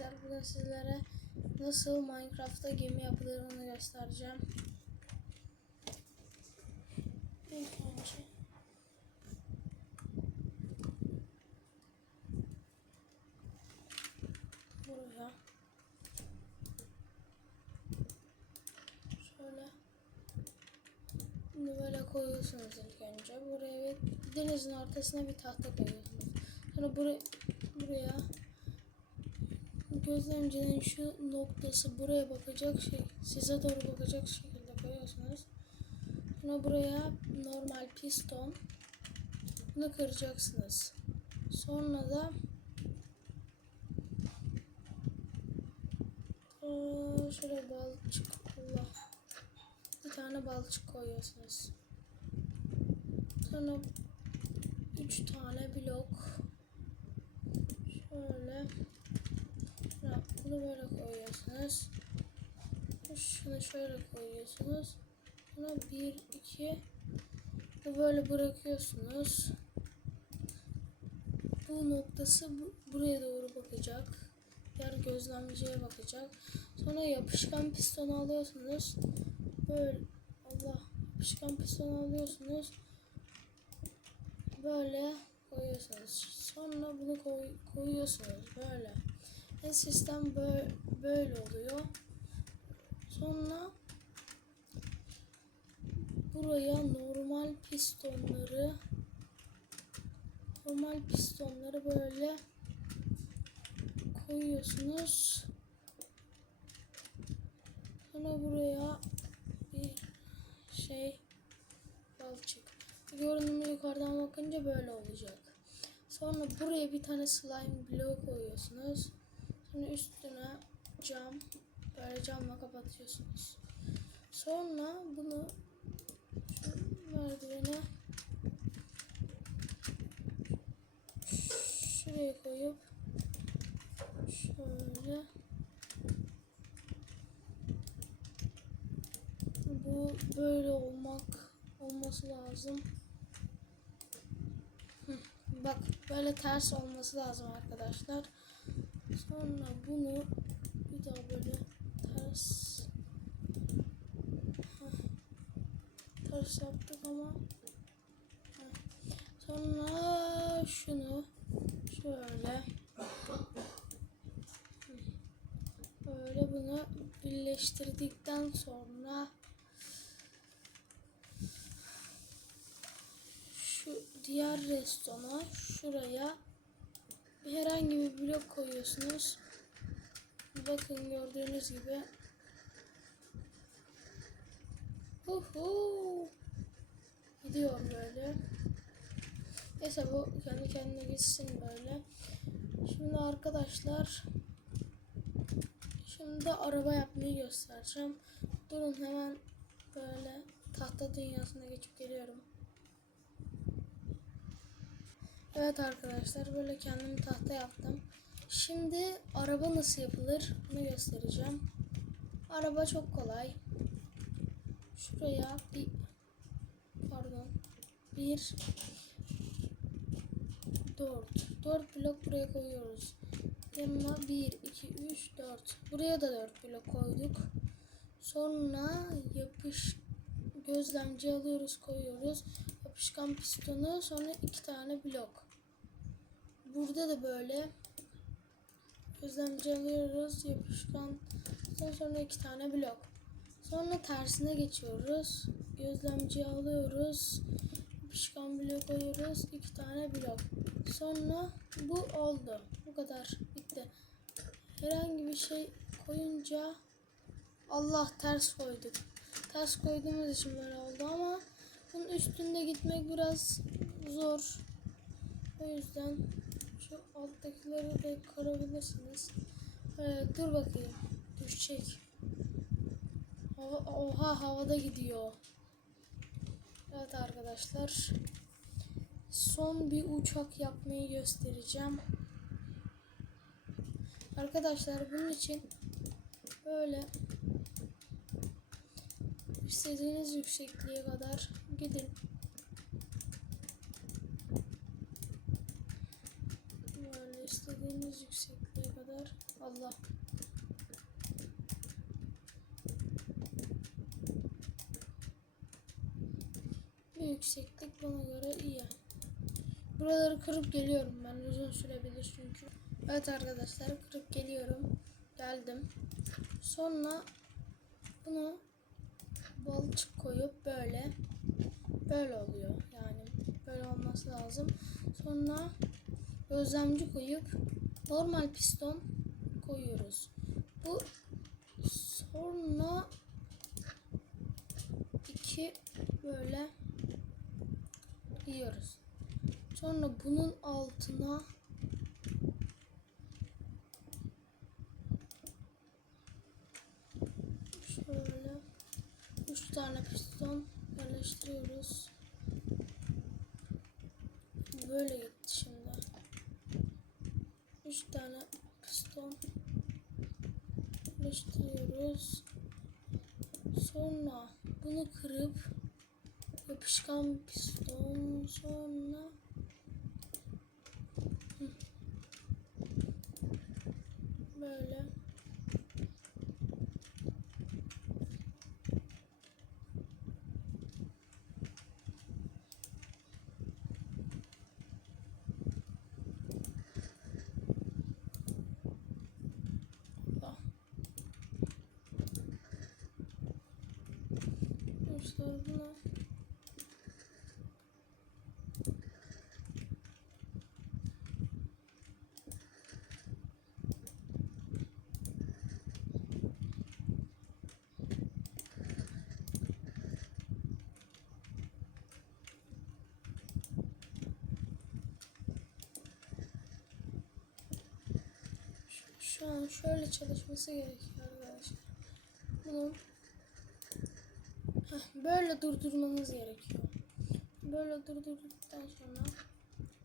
arkadaşlar bugün sizlere nasıl Minecraft'ta gemi yapıldığını göstereceğim. İlk önce buraya şöyle bunu böyle koyuyorsunuz ilk önce. Buraya bir denizin ortasına bir tahta koyuyorsunuz. Sonra buraya gözlemcinin şu noktası buraya bakacak şey size doğru bakacak şekilde koyuyorsunuz. Sonra buraya normal piston bunu kıracaksınız. Sonra da şöyle balçık Allah bir tane balçık koyuyorsunuz. Sonra üç tane blok şöyle bunu böyle koyuyorsunuz. Şunu şöyle koyuyorsunuz. Sonra bir iki böyle bırakıyorsunuz. Bu noktası bu- buraya doğru bakacak. Diğer gözlemciye bakacak. Sonra yapışkan pistonu alıyorsunuz. Böyle Allah yapışkan pistonu alıyorsunuz. Böyle koyuyorsunuz. Sonra bunu koy, koyuyorsunuz böyle. Ve sistem böyle, böyle oluyor. Sonra buraya normal pistonları normal pistonları böyle koyuyorsunuz. Sonra buraya bir şey balçık. Görünümü yukarıdan bakınca böyle olacak. Sonra buraya bir tane slime bloğu koyuyorsunuz. Sonra üstüne cam böyle camla kapatıyorsunuz. Sonra bunu merdivene şuraya koyup şöyle bu böyle olmak olması lazım. Bak böyle ters olması lazım arkadaşlar. Sonra bunu bir daha böyle ters Heh, ters yaptık ama Heh. sonra şunu şöyle böyle bunu birleştirdikten sonra şu diğer restona şuraya herhangi bir blok koyuyorsunuz. Bakın gördüğünüz gibi. Uhu. Gidiyor böyle. Neyse bu kendi kendine gitsin böyle. Şimdi arkadaşlar şimdi araba yapmayı göstereceğim. Durun hemen böyle tahta dünyasına geçip geliyorum. Evet arkadaşlar böyle kendim tahta yaptım. Şimdi araba nasıl yapılır bunu göstereceğim. Araba çok kolay. Şuraya bir pardon bir dört dört blok buraya koyuyoruz. Yanına bir iki üç dört. Buraya da dört blok koyduk. Sonra yapış gözlemci alıyoruz koyuyoruz. Yapışkan pistonu sonra iki tane blok. Burada da böyle gözlemci alıyoruz. Yapışkan sonra iki tane blok. Sonra tersine geçiyoruz. Gözlemci alıyoruz. Yapışkan blok koyuyoruz. iki tane blok. Sonra bu oldu. Bu kadar. Bitti. Herhangi bir şey koyunca Allah ters koyduk. Ters koyduğumuz için böyle oldu ama bunun üstünde gitmek biraz zor. O yüzden şu alttakileri de kırabilirsiniz. Ee, dur bakayım. Düşecek. Hava, oha havada gidiyor. Evet arkadaşlar. Son bir uçak yapmayı göstereceğim. Arkadaşlar bunun için böyle istediğiniz yüksekliğe kadar gidin. Böyle istediğiniz yüksekliğe kadar Allah. Bu yükseklik bana göre iyi. Buraları kırıp geliyorum ben. Uzun sürebilir çünkü. Evet arkadaşlar kırıp geliyorum. Geldim. Sonra bunu balçık koyup böyle böyle oluyor. Yani böyle olması lazım. Sonra gözlemci koyup normal piston koyuyoruz. Bu sonra iki böyle yiyoruz. Sonra bunun altına şöyle üç tane piston yerleştiriyoruz. Böyle gitti şimdi. Üç tane piston yerleştiriyoruz. Sonra bunu kırıp yapışkan piston sonra böyle Allah. Buna Şu an şöyle çalışması gerekiyor arkadaşlar. Bunu Heh, böyle durdurmanız gerekiyor. Böyle durdurduktan sonra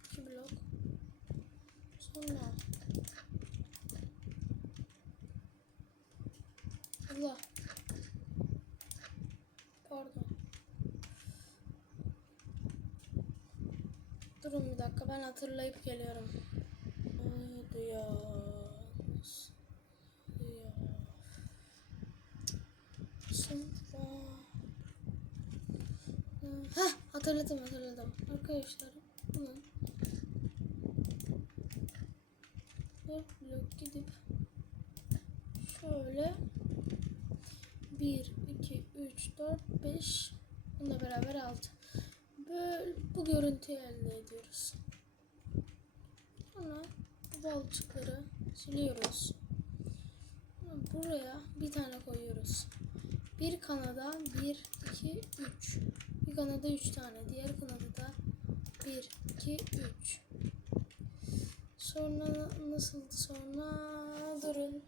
iki blok sonra Allah pardon Durun bir dakika ben hatırlayıp geliyorum. Hadi ya. Heh hatırladım hatırladım. Arkadaşlar bunun dört blok gidip şöyle 1, 2, 3, 4, 5 bununla beraber 6. Böyle bu görüntüyü elde ediyoruz. Sonra bu balçıkları siliyoruz. Buraya bir tane koyuyoruz. Bir kanada 1, 2, 3. Bir kanada 3 tane. Diğer kanada da 1, 2, 3. Sonra nasıldı sonra? Durun.